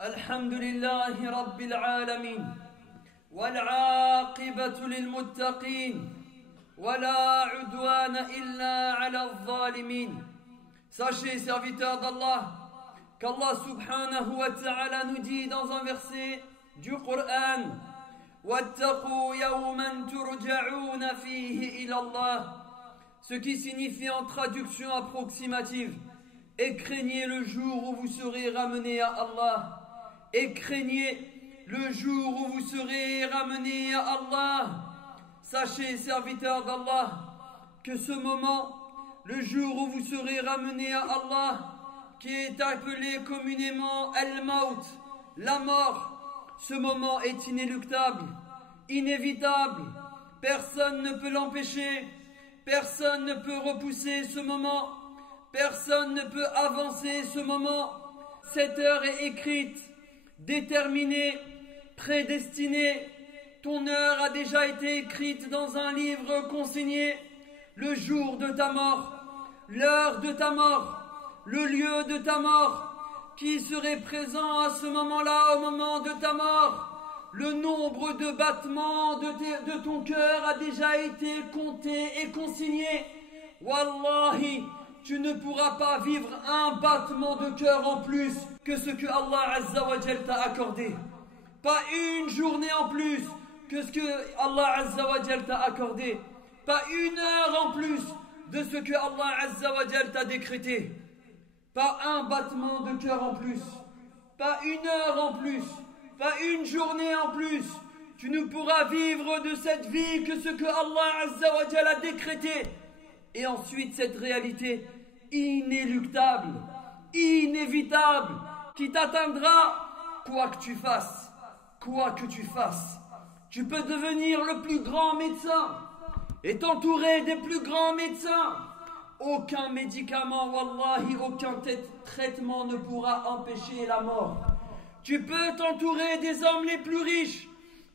الحمد لله رب العالمين والعاقبة للمتقين ولا عدوان إلا على الظالمين. Sachez, serviteurs d'Allah, qu'Allah subhanahu wa ta'ala nous dit dans un verset du Coran: وَاتَّقُوا يَوْمًا تُرْجَعُونَ فِيهِ إِلَى اللَّهِ, ce qui signifie en traduction approximative: et craignez le jour où vous serez ramenés à Allah. Et craignez le jour où vous serez ramenés à Allah. Sachez, serviteurs d'Allah, que ce moment, le jour où vous serez ramenés à Allah, qui est appelé communément Al-Maut, la mort, ce moment est inéluctable, inévitable. Personne ne peut l'empêcher, personne ne peut repousser ce moment, personne ne peut avancer ce moment. Cette heure est écrite, déterminée, prédestinée. Ton heure a déjà été écrite dans un livre consigné. Le jour de ta mort, l'heure de ta mort, le lieu de ta mort, qui serait présent à ce moment-là, au moment de ta mort. Le nombre de battements de ton cœur a déjà été compté et consigné. Wallahi, tu ne pourras pas vivre un battement de cœur en plus que ce que Allah Azza wa Jal t'a accordé. Pas une journée en plus que ce que Allah Azza wa Jal t'a accordé. Pas une heure en plus de ce que Allah Azza wa Jal t'a décrété. Pas un battement de cœur en plus. Pas une heure en plus. Pas une journée en plus. Tu ne pourras vivre de cette vie que ce que Allah Azza wa Jal a décrété. Et ensuite cette réalité inéluctable, inévitable, qui t'atteindra quoi que tu fasses, quoi que tu fasses. Tu peux devenir le plus grand médecin et t'entourer des plus grands médecins. Aucun médicament, wallahi, aucun traitement ne pourra empêcher la mort. Tu peux t'entourer des hommes les plus riches,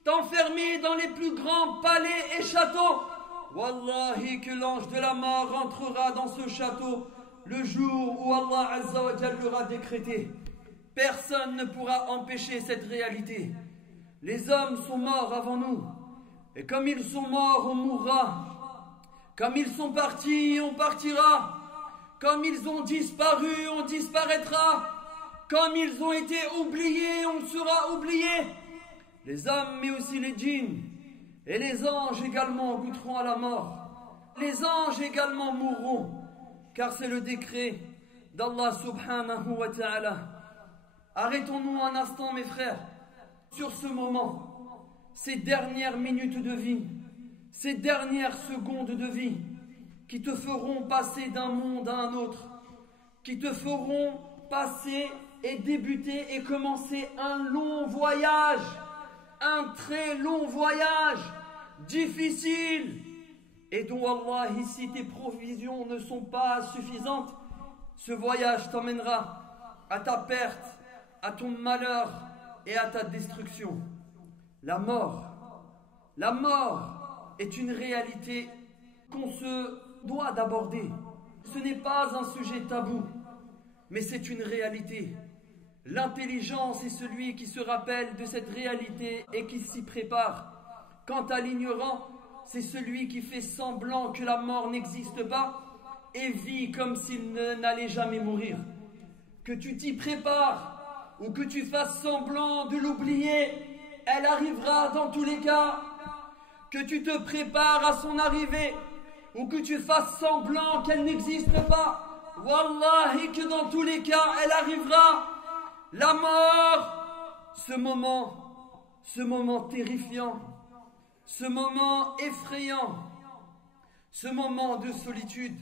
t'enfermer dans les plus grands palais et châteaux. Wallahi, que l'ange de la mort rentrera dans ce château le jour où Allah Azza wa Jal l'aura décrété. Personne ne pourra empêcher cette réalité. Les hommes sont morts avant nous. Et comme ils sont morts, on mourra. Comme ils sont partis, on partira. Comme ils ont disparu, on disparaîtra. Comme ils ont été oubliés, on sera oubliés. Les hommes, mais aussi les djinns. Et les anges également goûteront à la mort. Les anges également mourront, car c'est le décret d'Allah subhanahu wa ta'ala. Arrêtons-nous un instant, mes frères, sur ce moment, ces dernières minutes de vie, ces dernières secondes de vie, qui te feront passer d'un monde à un autre, qui te feront passer et débuter et commencer un long voyage. Un très long voyage, difficile, et dont Allah, si tes provisions ne sont pas suffisantes, ce voyage t'emmènera à ta perte, à ton malheur et à ta destruction. La mort est une réalité qu'on se doit d'aborder. Ce n'est pas un sujet tabou, mais c'est une réalité. L'intelligence est celui qui se rappelle de cette réalité et qui s'y prépare. Quant à l'ignorant, c'est celui qui fait semblant que la mort n'existe pas et vit comme s'il n'allait jamais mourir. Que tu t'y prépares ou que tu fasses semblant de l'oublier, elle arrivera dans tous les cas. Que tu te prépares à son arrivée ou que tu fasses semblant qu'elle n'existe pas, wallahi que dans tous les cas, elle arrivera. La mort, ce moment terrifiant, ce moment effrayant, ce moment de solitude,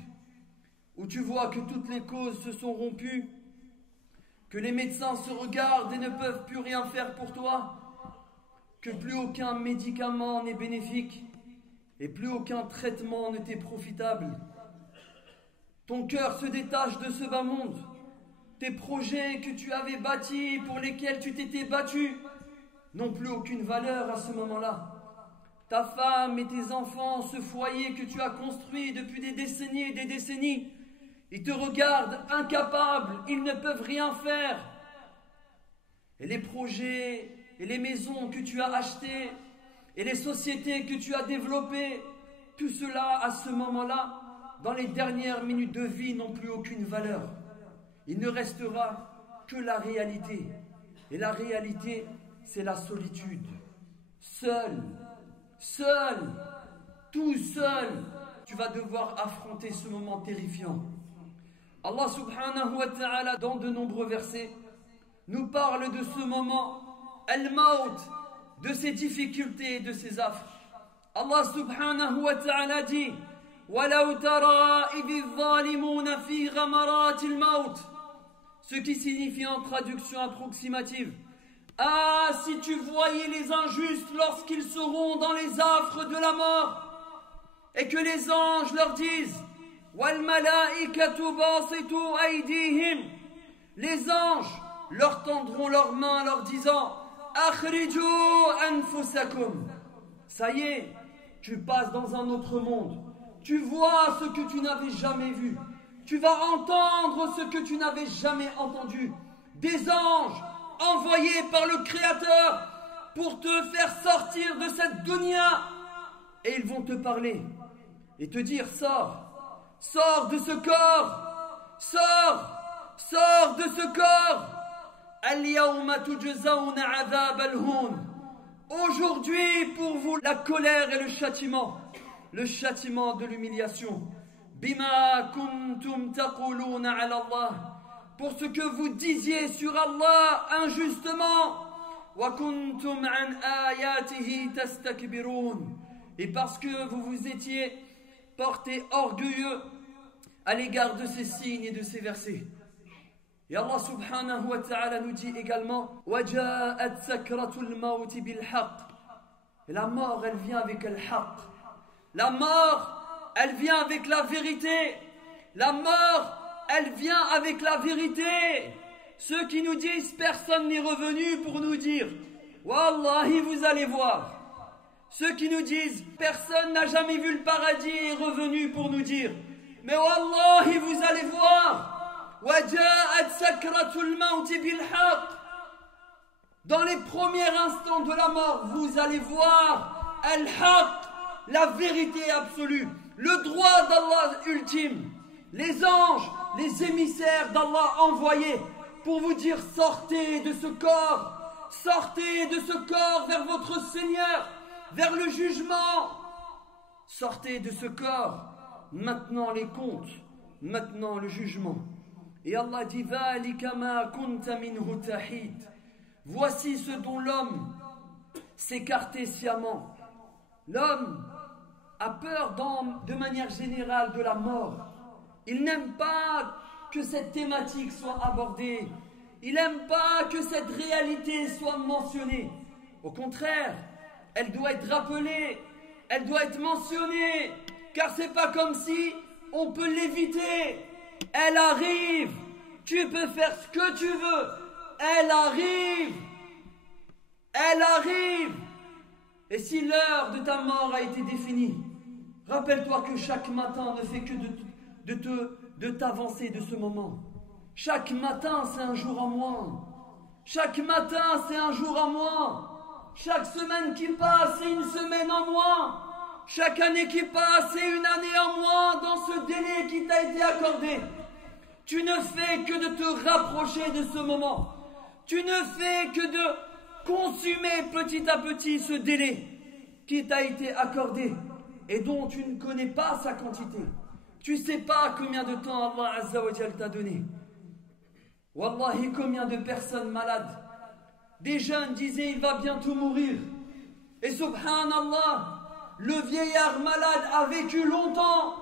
où tu vois que toutes les causes se sont rompues, que les médecins se regardent et ne peuvent plus rien faire pour toi, que plus aucun médicament n'est bénéfique et plus aucun traitement ne t'est profitable. Ton cœur se détache de ce bas monde. Tes projets que tu avais bâtis, pour lesquels tu t'étais battu, n'ont plus aucune valeur à ce moment-là. Ta femme et tes enfants, ce foyer que tu as construit depuis des décennies et des décennies, ils te regardent incapables, ils ne peuvent rien faire. et les projets et les maisons que tu as achetées et les sociétés que tu as développées, tout cela à ce moment-là, dans les dernières minutes de vie, n'ont plus aucune valeur. Il ne restera que la réalité. Et la réalité, c'est la solitude. Seul, tout seul, tu vas devoir affronter ce moment terrifiant. Allah subhanahu wa ta'ala, dans de nombreux versets, nous parle de ce moment, al-maut, de ses difficultés et de ses affres. Allah subhanahu wa ta'ala dit وَلَوْ تَرَى إِذِ الظَّالِمُونَ فِي غَمَرَاتِ الْمَوْتِ, ce qui signifie en traduction approximative: ah, si tu voyais les injustes lorsqu'ils seront dans les affres de la mort, et que les anges leur disent وَالْمَلَائِكَةُ بَاسِطُوا أَيْدِيهِمْ, les anges leur tendront leurs mains leur disant أَخْرِجُوا أَنفُسَكُمْ, ça y est, tu passes dans un autre monde, tu vois ce que tu n'avais jamais vu, tu vas entendre ce que tu n'avais jamais entendu, des anges envoyés par le Créateur pour te faire sortir de cette dunya, et ils vont te parler et te dire sors de ce corps, sors de ce corps. Al-yawma tujzawna 'adhab al-hun, aujourd'hui pour vous la colère et le châtiment de l'humiliation. Bima kuntum taquluna 'ala Allah, pour ce que vous disiez sur Allah injustement. Wa kuntum 'an ayatihi tastakbirun, et parce que vous vous étiez porté orgueilleux à l'égard de ces signes et de ces versets. Et Allah subhanahu wa ta'ala nous dit également وَجَاءَتْ سَكْرَةُ الْمَوْتِ بِالْحَقِّ, et la mort, elle vient avec al-haqq. La mort, elle vient avec la vérité. La mort, elle vient avec la vérité. Ceux qui nous disent personne n'est revenu pour nous dire Wallahi, vous allez voir. Ceux qui nous disent personne n'a jamais vu le paradis est revenu pour nous dire mais Wallahi, vous allez voir. وَجَاءَتْ سَكْرَةُ الْمَوْتِ بِالْحَقِّ, dans les premiers instants de la mort, vous allez voir al-haqq, la vérité absolue, le droit d'Allah ultime, les anges, les émissaires d'Allah envoyés pour vous dire sortez de ce corps vers votre Seigneur, vers le jugement, sortez de ce corps, maintenant les comptes, maintenant le jugement. Et Allah dit ذَلِكَ مَا كُنْتَ مِنْهُ تَحِيدٌ, voici ce dont l'homme s'écartait sciemment. L'homme a peur de manière générale de la mort. Il n'aime pas que cette thématique soit abordée. Il n'aime pas que cette réalité soit mentionnée. Au contraire, elle doit être rappelée, elle doit être mentionnée, car c'est pas comme si on peut l'éviter. Elle arrive, tu peux faire ce que tu veux, elle arrive. Et si l'heure de ta mort a été définie, rappelle-toi que chaque matin ne fait que de t'avancer de ce moment. Chaque matin, c'est un jour en moins. Chaque matin, c'est un jour en moins. Chaque semaine qui passe, c'est une semaine en moins. Chaque année qui passe, c'est une année en moins dans ce délai qui t'a été accordé. Tu ne fais que de te rapprocher de ce moment. Tu ne fais que de consumer petit à petit ce délai qui t'a été accordé et dont tu ne connais pas sa quantité. Tu ne sais pas combien de temps Allah Azza wa Jal t'a donné. Wallahi, combien de personnes malades. Des jeunes disaient il va bientôt mourir. Et subhanallah, le vieillard malade a vécu longtemps.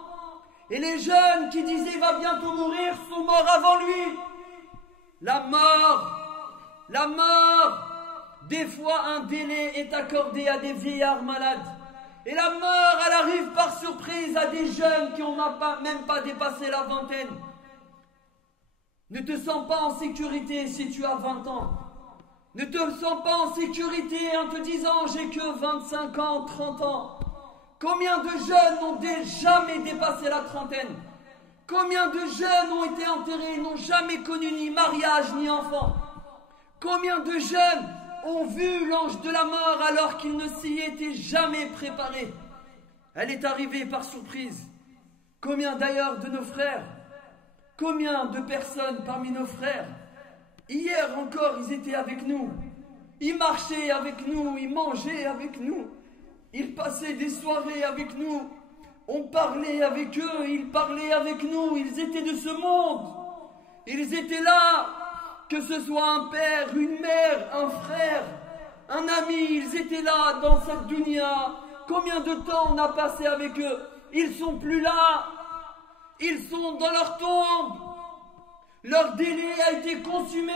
Et les jeunes qui disaient il va bientôt mourir sont morts avant lui. La mort, des fois un délai est accordé à des vieillards malades. Et la mort, elle arrive par surprise à des jeunes qui n'ont même pas dépassé la vingtaine. Ne te sens pas en sécurité si tu as 20 ans. Ne te sens pas en sécurité en te disant j'ai que 25 ans, 30 ans. Combien de jeunes n'ont jamais dépassé la trentaine? Combien de jeunes ont été enterrés, n'ont jamais connu ni mariage ni enfant? Combien de jeunes ont vu l'ange de la mort alors qu'ils ne s'y étaient jamais préparés? Elle est arrivée par surprise. Combien d'ailleurs de nos frères, combien de personnes parmi nos frères, hier encore ils étaient avec nous, ils marchaient avec nous, ils mangeaient avec nous, ils passaient des soirées avec nous, on parlait avec eux, ils parlaient avec nous, ils étaient de ce monde, ils étaient là, que ce soit un père, une mère, un frère, un ami, ils étaient là dans cette dunya. Combien de temps on a passé avec eux? Ils sont plus là, ils sont dans leur tombe, leur délai a été consumé,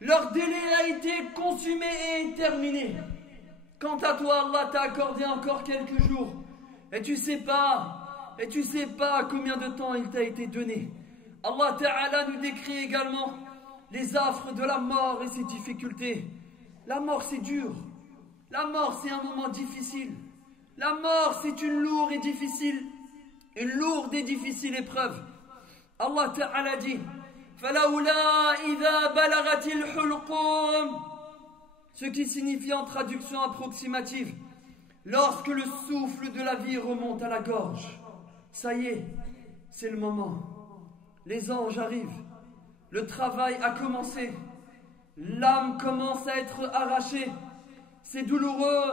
leur délai a été consumé et terminé. Quant à toi, Allah t'a accordé encore quelques jours, et tu sais pas combien de temps il t'a été donné. Allah Ta'ala nous décrit également les affres de la mort et ses difficultés. La mort c'est dur, la mort c'est un moment difficile, la mort c'est une lourde et difficile épreuve. Allah Ta'ala dit فَلَوْلَا إِذَا بَلَغَتِ الْحُلْقُومِ, ce qui signifie en traduction approximative, lorsque le souffle de la vie remonte à la gorge. Ça y est, c'est le moment. Les anges arrivent, le travail a commencé, l'âme commence à être arrachée, c'est douloureux.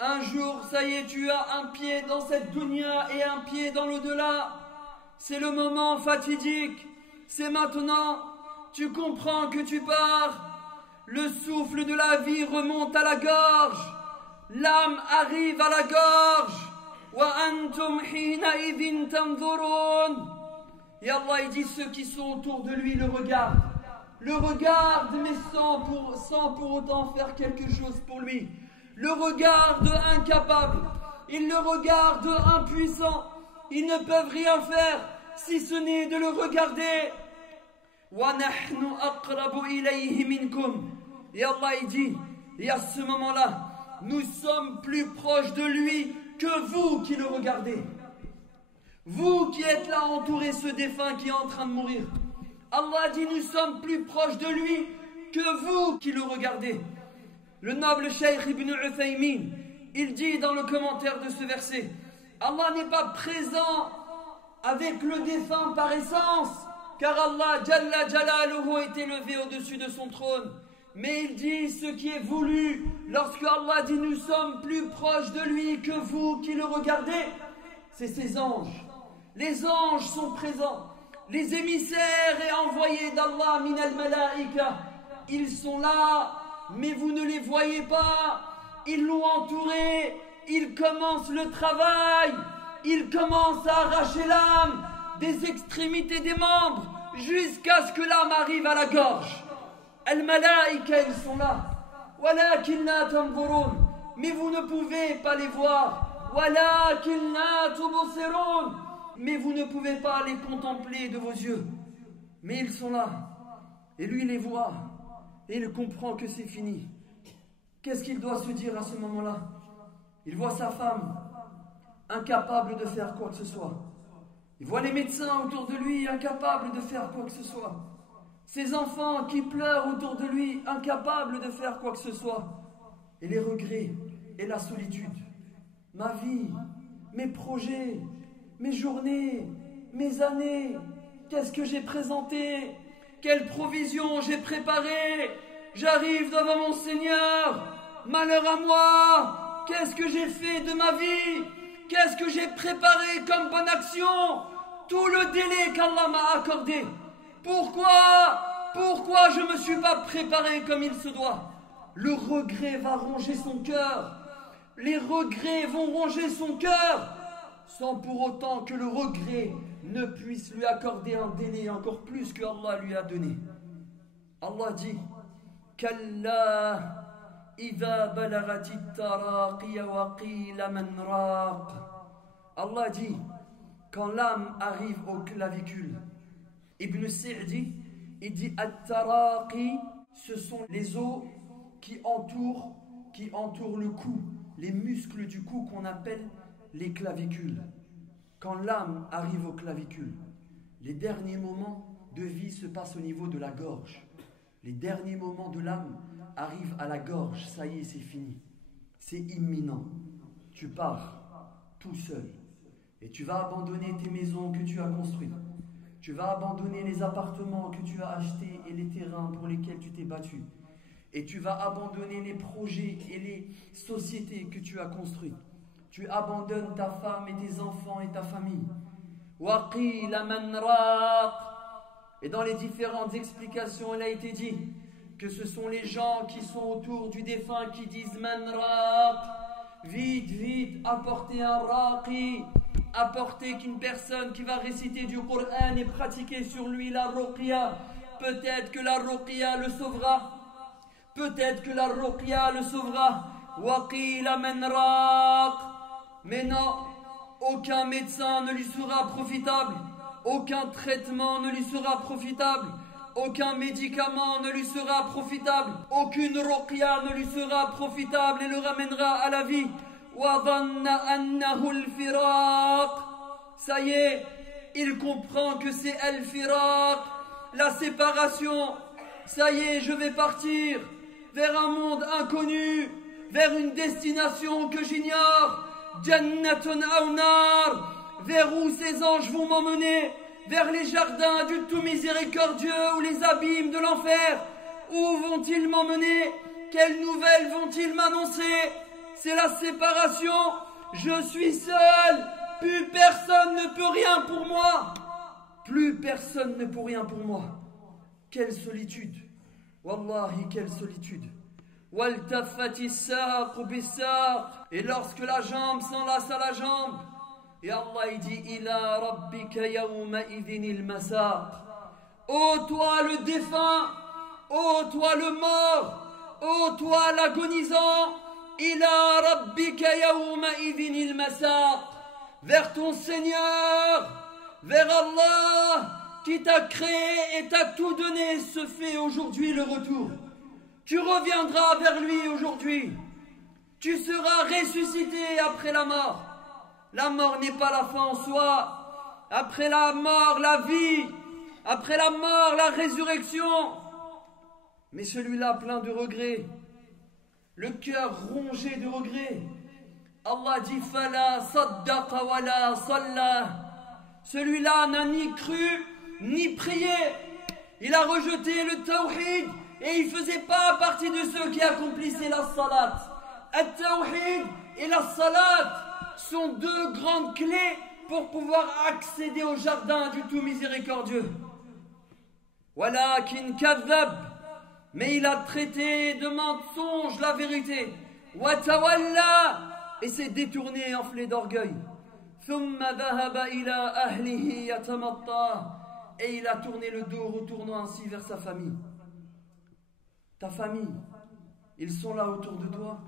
Un jour, ça y est, tu as un pied dans cette dunya et un pied dans l'au-delà. C'est le moment fatidique, c'est maintenant, tu comprends que tu pars. Le souffle de la vie remonte à la gorge, l'âme arrive à la gorge. وَأَنْتُمْ حِينَئِذٍ تَنْظُرُونَ. Et Allah il dit, ceux qui sont autour de lui le regardent, mais sans pour autant faire quelque chose pour lui. Le regardent incapable, ils le regardent impuissant, ils ne peuvent rien faire si ce n'est de le regarder. وَنَحْنُ أَقْرَبُ إِلَيْهِ مِنْكُمْ. Et Allah il dit, et à ce moment-là, nous sommes plus proches de lui que vous qui le regardez. Vous qui êtes là entourés ce défunt qui est en train de mourir. Allah dit, nous sommes plus proches de lui que vous qui le regardez. Le noble Cheikh Ibn Uthaymin, il dit dans le commentaire de ce verset, Allah n'est pas présent avec le défunt par essence, car Allah Jalla Jalaluhu est élevé au-dessus de son trône. Mais il dit ce qui est voulu, lorsque Allah dit nous sommes plus proches de lui que vous qui le regardez, c'est ses anges. Les anges sont présents, les émissaires et envoyés d'Allah min al-malaika, ils sont là, mais vous ne les voyez pas, ils l'ont entouré, ils commencent le travail, ils commencent à arracher l'âme des extrémités des membres, jusqu'à ce que l'âme arrive à la gorge. Al-Malaïka, ils sont là. وَلَكِنْ لَا تَنْظُرُونَ. Mais vous ne pouvez pas les voir. وَلَكِنْ لَا تُبْصِرُونَ. Mais vous ne pouvez pas les contempler de vos yeux. Mais ils sont là. Et lui, il les voit. Et il comprend que c'est fini. Qu'est-ce qu'il doit se dire à ce moment-là? Il voit sa femme, incapable de faire quoi que ce soit. Il voit les médecins autour de lui, incapables de faire quoi que ce soit. Ses enfants qui pleurent autour de lui, incapables de faire quoi que ce soit. Et les regrets et la solitude. Ma vie, mes projets, mes journées, mes années, qu'est-ce que j'ai présenté? Quelles provisions j'ai préparées? J'arrive devant mon Seigneur. Malheur à moi! Qu'est-ce que j'ai fait de ma vie? Qu'est-ce que j'ai préparé comme bonne action? Tout le délai qu'Allah m'a accordé. Pourquoi je ne me suis pas préparé comme il se doit? Le regret va ronger son cœur. Les regrets vont ronger son cœur, sans pour autant que le regret ne puisse lui accorder un délai encore plus que Allah lui a donné. Allah dit Kalla idha balagati taraqiya wa qila man raq. Allah dit quand l'âme arrive au clavicule. Ibn Sa'di, il dit at-taraqi, ce sont les os qui entourent le cou, les muscles du cou qu'on appelle les clavicules. Quand l'âme arrive aux clavicules, les derniers moments de vie se passent au niveau de la gorge. Les derniers moments de l'âme arrivent à la gorge. Ça y est, c'est fini. C'est imminent. Tu pars tout seul. Et tu vas abandonner tes maisons que tu as construites. Tu vas abandonner les appartements que tu as achetés et les terrains pour lesquels tu t'es battu. Et tu vas abandonner les projets et les sociétés que tu as construites. Tu abandonnes ta femme et tes enfants et ta famille. Waqila man raq. Et dans les différentes explications, il a été dit que ce sont les gens qui sont autour du défunt qui disent man raq. Vite, vite, apportez un raqi. Apportez qu'une personne qui va réciter du Coran et pratiquer sur lui la ruqya. Peut-être que la ruqya le sauvera. Peut-être que la ruqya le sauvera. Waqila man raq. Mais non, aucun médecin ne lui sera profitable. Aucun traitement ne lui sera profitable. Aucun médicament ne lui sera profitable. Aucune ruqya ne lui sera profitable et le ramènera à la vie. Ça y est, il comprend que c'est al-firaq, la séparation. Ça y est, je vais partir vers un monde inconnu, vers une destination que j'ignore. Jannatun aw nar, vers où ces anges vont m'emmener, vers les jardins du tout miséricordieux ou les abîmes de l'enfer. Où vont-ils m'emmener? Quelles nouvelles vont-ils m'annoncer? C'est la séparation. Je suis seul. Plus personne ne peut rien pour moi. Plus personne ne peut rien pour moi. Quelle solitude. Wallahi, quelle solitude. Waltafati saq bis-saq. Et lorsque la jambe s'enlace à la jambe, et Allah il dit ila rabbika yawma idhinil masaq. Ô toi le défunt, ô toi le mort, ô toi l'agonisant, ila rabbika yawma idhinil masaq. Vers ton Seigneur, vers Allah qui t'a créé et t'a tout donné, se fait aujourd'hui le retour. Tu reviendras vers lui aujourd'hui. Tu seras ressuscité après la mort. La mort n'est pas la fin en soi. Après la mort, la vie. Après la mort, la résurrection. Mais celui-là plein de regrets. Le cœur rongé de regrets. Allah dit Fala saddaqa wa la salla. Celui-là n'a ni cru ni prié. Il a rejeté le tawhid et il ne faisait pas partie de ceux qui accomplissaient la salat. At-tawhid et la salat sont deux grandes clés pour pouvoir accéder au jardin du tout miséricordieux. Walakin kadhab, mais il a traité de mensonge la vérité. Wa tawalla, et s'est détourné et enflé d'orgueil. Thumma dhahaba ila ahlihi yatamatta, et il a tourné le dos, retournant ainsi vers sa famille. Ta famille, ils sont là autour de toi.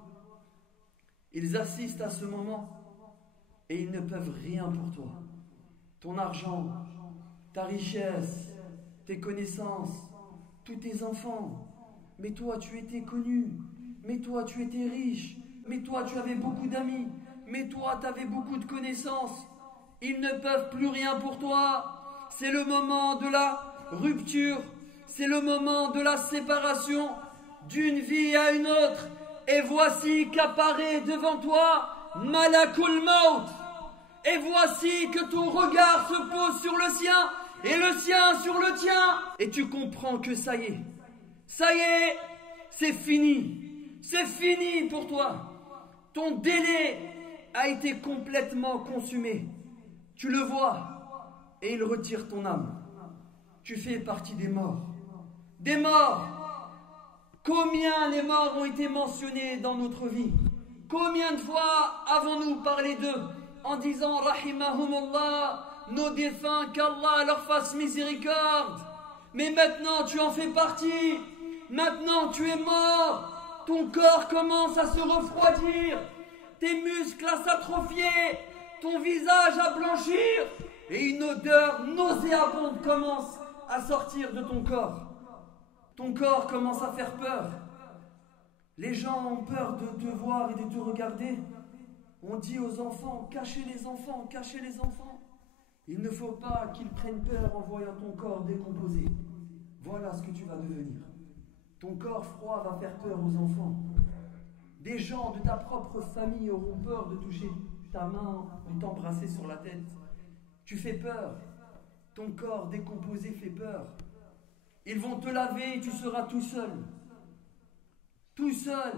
Ils assistent à ce moment et ils ne peuvent rien pour toi. Ton argent, ta richesse, tes connaissances, tous tes enfants. Mais toi, tu étais connu. Mais toi, tu étais riche. Mais toi, tu avais beaucoup d'amis. Mais toi, tu avais beaucoup de connaissances. Ils ne peuvent plus rien pour toi. C'est le moment de la rupture. C'est le moment de la séparation d'une vie à une autre. Et voici qu'apparaît devant toi Malakul Maut. Et voici que ton regard se pose sur le sien et le sien sur le tien. Et tu comprends que ça y est. Ça y est, c'est fini. C'est fini pour toi. Ton délai a été complètement consumé. Tu le vois et il retire ton âme. Tu fais partie des morts. Des morts. Combien les morts ont été mentionnés dans notre vie? Combien de fois avons-nous parlé d'eux en disant Rahimahumullah, nos défunts, qu'Allah leur fasse miséricorde? Mais maintenant tu en fais partie. Maintenant tu es mort. Ton corps commence à se refroidir. Tes muscles à s'atrophier. Ton visage à blanchir. Et une odeur nauséabonde commence à sortir de ton corps. Ton corps commence à faire peur. Les gens ont peur de te voir et de te regarder. On dit aux enfants, cachez les enfants, cachez les enfants. Il ne faut pas qu'ils prennent peur en voyant ton corps décomposé. Voilà ce que tu vas devenir. Ton corps froid va faire peur aux enfants. Des gens de ta propre famille auront peur de toucher ta main ou t'embrasser sur la tête. Tu fais peur. Ton corps décomposé fait peur. Ils vont te laver et tu seras tout seul. Tout seul.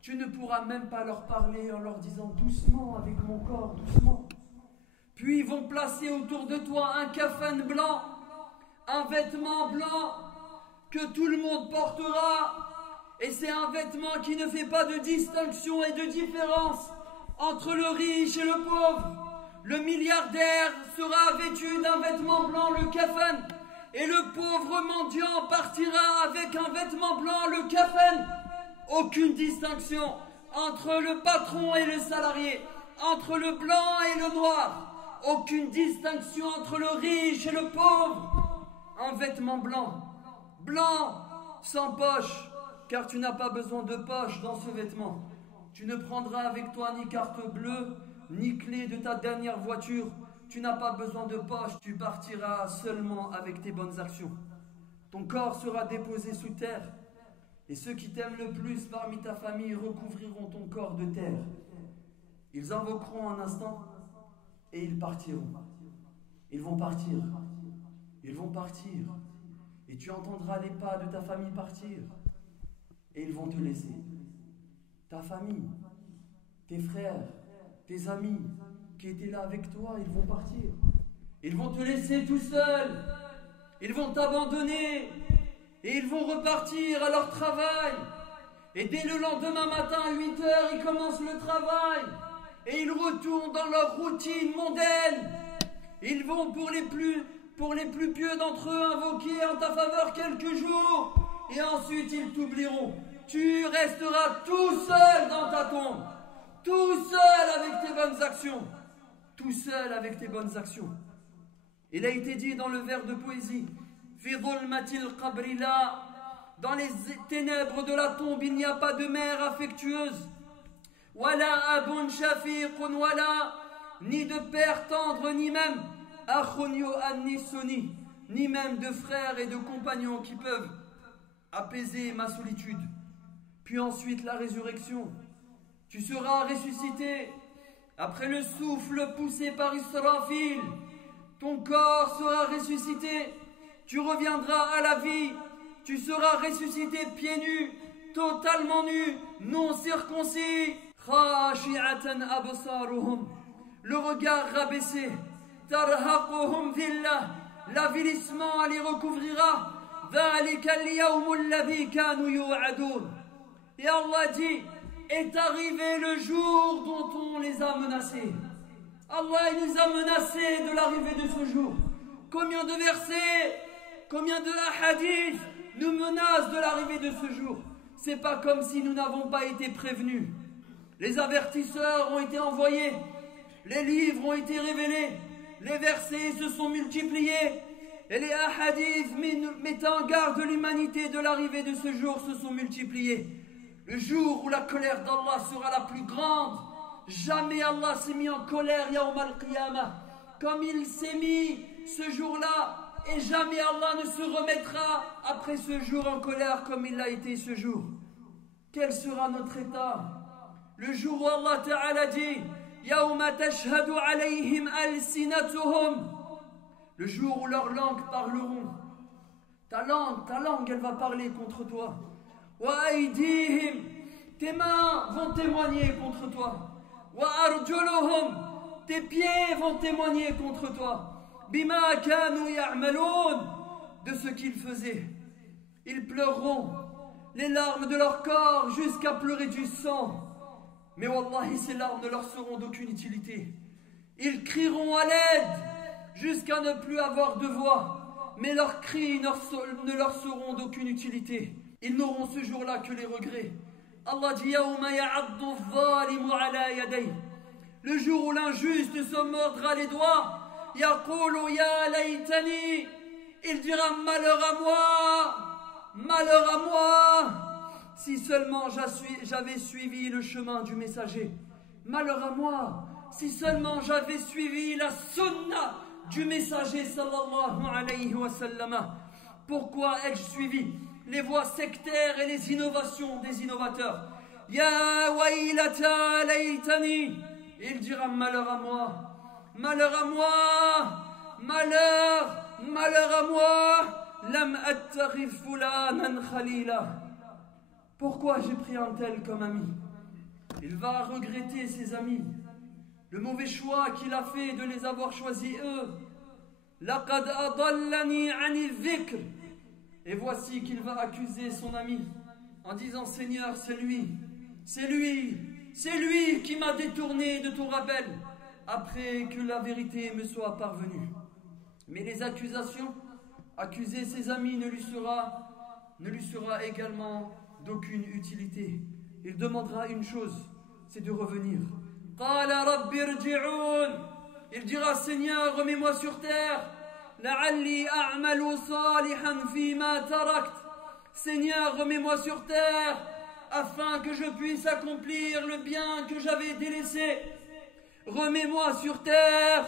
Tu ne pourras même pas leur parler en leur disant doucement avec mon corps, doucement. Puis ils vont placer autour de toi un kafan blanc, un vêtement blanc que tout le monde portera. Et c'est un vêtement qui ne fait pas de distinction et de différence entre le riche et le pauvre. Le milliardaire sera vêtu d'un vêtement blanc, le kafan, et le pauvre mendiant partira avec un vêtement blanc, le kafan. Aucune distinction entre le patron et le salarié, entre le blanc et le noir. Aucune distinction entre le riche et le pauvre. Un vêtement blanc, blanc, sans poche, car tu n'as pas besoin de poche dans ce vêtement. Tu ne prendras avec toi ni carte bleue, ni clé de ta dernière voiture. Tu n'as pas besoin de poche, tu partiras seulement avec tes bonnes actions. Ton corps sera déposé sous terre, et ceux qui t'aiment le plus parmi ta famille recouvriront ton corps de terre. Ils invoqueront un instant, et ils partiront. Ils vont partir. Ils vont partir. Et tu entendras les pas de ta famille partir. Et ils vont te laisser. Ta famille, tes frères, tes amis qui étaient là avec toi, ils vont partir. Ils vont te laisser tout seul. Ils vont t'abandonner. Et ils vont repartir à leur travail. Et dès le lendemain matin à 8h, ils commencent le travail. Et ils retournent dans leur routine mondaine. Ils vont pour les plus pieux d'entre eux invoquer en ta faveur quelques jours. Et ensuite ils t'oublieront. Tu resteras tout seul dans ta tombe. Tout seul avec tes bonnes actions. Tout seul avec tes bonnes actions. Il a été dit dans le vers de poésie, dans les ténèbres de la tombe, il n'y a pas de mère affectueuse. Wala abun shafiqun wala, ni de père tendre, ni même akhonyo annisoni, ni même de frères et de compagnons qui peuvent apaiser ma solitude. Puis ensuite la résurrection. Tu seras ressuscité après le souffle poussé par Israfil. Ton corps sera ressuscité. Tu reviendras à la vie. Tu seras ressuscité pieds nus, totalement nus, non circoncis. Khashi'atan absaruhum, le regard rabaissé. Tarhaquhum dhillah, l'avilissement les recouvrira. Dhalika al-yawm alladhi kanu yu'adun. Et Allah dit, est arrivé le jour dont on les a menacés. Allah nous a menacés de l'arrivée de ce jour. Combien de versets, combien de hadiths nous menacent de l'arrivée de ce jour. C'est pas comme si nous n'avons pas été prévenus. Les avertisseurs ont été envoyés, les livres ont été révélés, les versets se sont multipliés, et les hadiths mettant en garde l'humanité de l'arrivée de ce jour se sont multipliés. Le jour où la colère d'Allah sera la plus grande, jamais Allah s'est mis en colère Yawm al-Qiyamah, comme il s'est mis ce jour-là, et jamais Allah ne se remettra après ce jour en colère comme il l'a été ce jour. Quel sera notre état? Le jour où Allah Ta'ala dit Yawma tashhadu alayhim alsinatuhum, le jour où leurs langues parleront. Ta langue, elle va parler contre toi. Wa aydihim, tes mains vont témoigner contre toi. Wa arjuluhum, tes pieds vont témoigner contre toi. Bima kanu ya'malun, de ce qu'ils faisaient. Ils pleureront les larmes de leur corps jusqu'à pleurer du sang. Mais wallahi, ces larmes ne leur seront d'aucune utilité. Ils crieront à l'aide jusqu'à ne plus avoir de voix. Mais leurs cris ne leur seront d'aucune utilité. Ils n'auront ce jour-là que les regrets. Allah dit Yawma ya'addu adh-dhalimu ala yadayhi, le jour où l'injuste se mordra les doigts. Yaqulu ya laytani, il dira malheur à moi, si seulement j'avais suivi le chemin du messager. Malheur à moi, si seulement j'avais suivi la sunna du messager sallallahu alayhi wa sallam. Pourquoi ai-je suivi les voies sectaires et les innovations des innovateurs. Ya waylata laytani. Il dira malheur à moi, malheur à moi, malheur à moi. Lam attakhidh fulanan khalila. Pourquoi j'ai pris un tel comme ami? Il va regretter ses amis, le mauvais choix qu'il a fait de les avoir choisis eux. Laqad adallani ani dhikr. Et voici qu'il va accuser son ami en disant Seigneur, c'est lui qui m'a détourné de ton rappel après que la vérité me soit parvenue. Mais les accusations, accuser ses amis ne lui sera également d'aucune utilité. Il demandera une chose, c'est de revenir. Qala rabbi irji'un. Il dira Seigneur, remets-moi sur terre. La'alli a'malu salihan fima tarakt. Seigneur, remets-moi sur terre afin que je puisse accomplir le bien que j'avais délaissé. Remets-moi sur terre.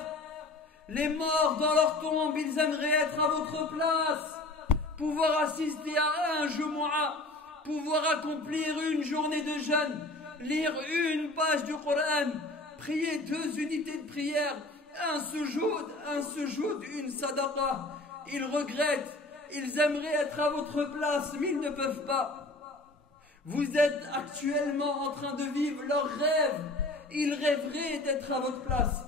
Les morts dans leur tombe, ils aimeraient être à votre place, pouvoir assister à un Jumu'ah, pouvoir accomplir une journée de jeûne, lire une page du Coran, prier 2 unités de prière, un sujoud, une sadaqa. Ils regrettent, ils aimeraient être à votre place, mais ils ne peuvent pas. Vous êtes actuellement en train de vivre leurs rêves. Ils rêveraient d'être à votre place.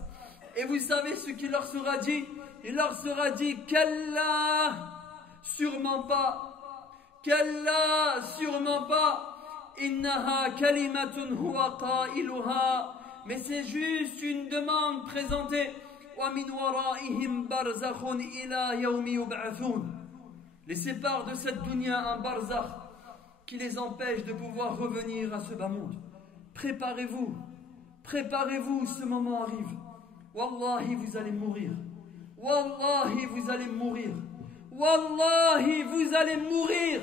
Et vous savez ce qu'il leur sera dit? Il leur sera dit Kalla, sûrement pas. Kalla, sûrement pas. Innaha kalimatun huwa qailuha. Mais c'est juste une demande présentée. Wa min waraihim barzakhun ila yawmi yub'athun. Les sépare de cette dunya un barzakh qui les empêche de pouvoir revenir à ce bas monde. Préparez-vous, ce moment arrive. Wallahi, vous allez mourir. Wallahi, vous allez mourir. Wallahi, vous allez mourir.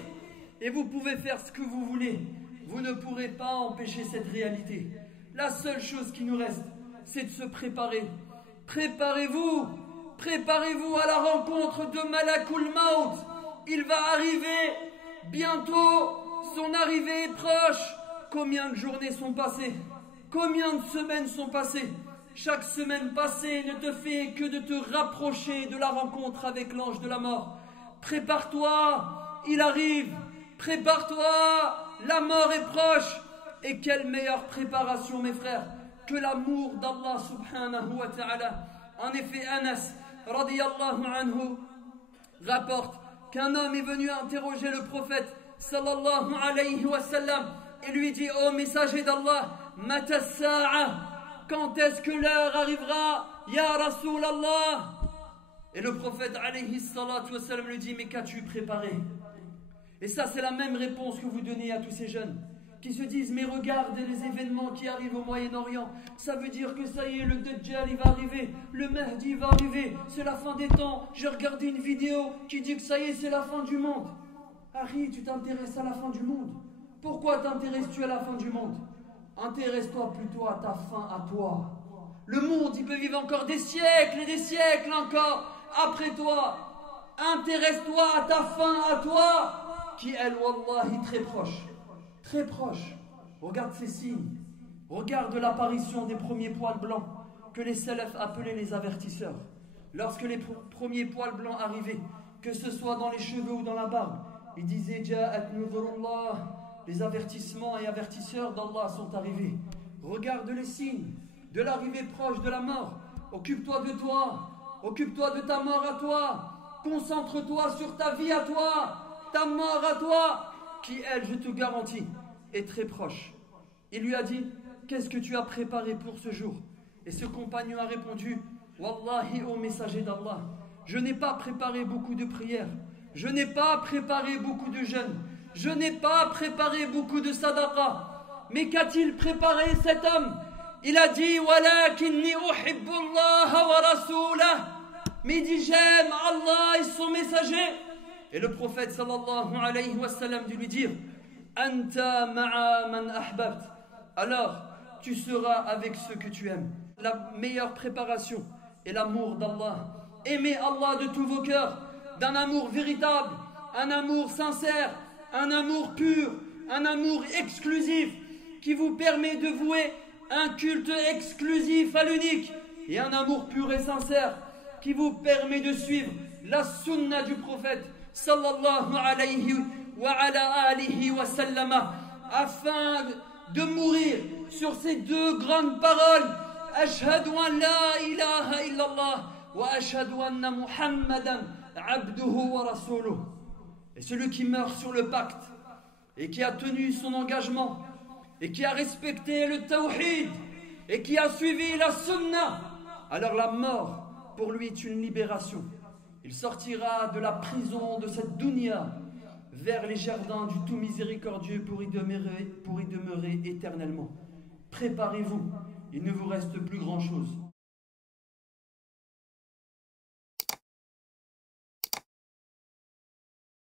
Et vous pouvez faire ce que vous voulez. Vous ne pourrez pas empêcher cette réalité. La seule chose qui nous reste, c'est de se préparer. Préparez-vous à la rencontre de Malakul Maut. Il va arriver bientôt. Son arrivée est proche. Combien de journées sont passées? Combien de semaines sont passées? Chaque semaine passée ne te fait que de te rapprocher de la rencontre avec l'ange de la mort. Prépare-toi, il arrive. Prépare-toi, la mort est proche. Et quelle meilleure préparation, mes frères, que l'amour d'Allah subhanahu wa ta'ala. En effet, Anas, radiyallahu anhu, rapporte qu'un homme est venu interroger le prophète, sallallahu alayhi wa sallam, et lui dit, ô messager d'Allah, mata sa'a, quand est-ce que l'heure arrivera, ya Rasulallah? Et le prophète alayhi salatu wa sallam lui dit, mais qu'as-tu préparé? Et ça, c'est la même réponse que vous donnez à tous ces jeunes qui se disent, mais regarde les événements qui arrivent au Moyen-Orient, ça veut dire que ça y est, le Dajjal il va arriver, le Mahdi va arriver, c'est la fin des temps. J'ai regardé une vidéo qui dit que ça y est, c'est la fin du monde. Harry, tu t'intéresses à la fin du monde. Pourquoi t'intéresses-tu à la fin du monde? Intéresse-toi plutôt à ta fin, à toi. Le monde, il peut vivre encore des siècles et des siècles encore après toi. Intéresse-toi à ta fin, à toi, qui est, wallahi, très proche. Très proche. Regarde ces signes. Regarde l'apparition des premiers poils blancs que les salafs appelaient les avertisseurs. Lorsque les premiers poils blancs arrivaient, que ce soit dans les cheveux ou dans la barbe, ils disaient Ja'at nuzurullah. Les avertissements et avertisseurs d'Allah sont arrivés. Regarde les signes de l'arrivée proche de la mort. Occupe-toi de toi. Occupe-toi de ta mort à toi. Concentre-toi sur ta vie à toi. Ta mort à toi, qui, elle, je te garantis, est très proche. Il lui a dit, qu'est-ce que tu as préparé pour ce jour? Et ce compagnon a répondu, Wallahi, ô messager d'Allah, je n'ai pas préparé beaucoup de prières. Je n'ai pas préparé beaucoup de jeûnes. Je n'ai pas préparé beaucoup de sadaqa. Mais qu'a-t-il préparé cet homme? Il a dit Walakinni uhibbu Allah wa rasulah. Mais il dit j'aime Allah et son messager. Et le prophète sallallahu alayhi wa sallam dut lui dire Anta ma'a man ahbabt. Alors tu seras avec ceux que tu aimes. La meilleure préparation est l'amour d'Allah. Aimez Allah de tous vos cœurs, d'un amour véritable, un amour sincère, un amour pur, un amour exclusif qui vous permet de vouer un culte exclusif à l'unique et un amour pur et sincère qui vous permet de suivre la sunna du prophète sallallahu alayhi wa ala alihi wa sallama afin de mourir sur ces deux grandes paroles ashhadu an la ilaha illallah wa ashhadu anna muhammadan abduhu wa rasuluh. Et celui qui meurt sur le pacte et qui a tenu son engagement et qui a respecté le tawhid et qui a suivi la sunna, alors la mort pour lui est une libération. Il sortira de la prison de cette dunya vers les jardins du tout miséricordieux pour y demeurer éternellement. Préparez-vous, il ne vous reste plus grand chose.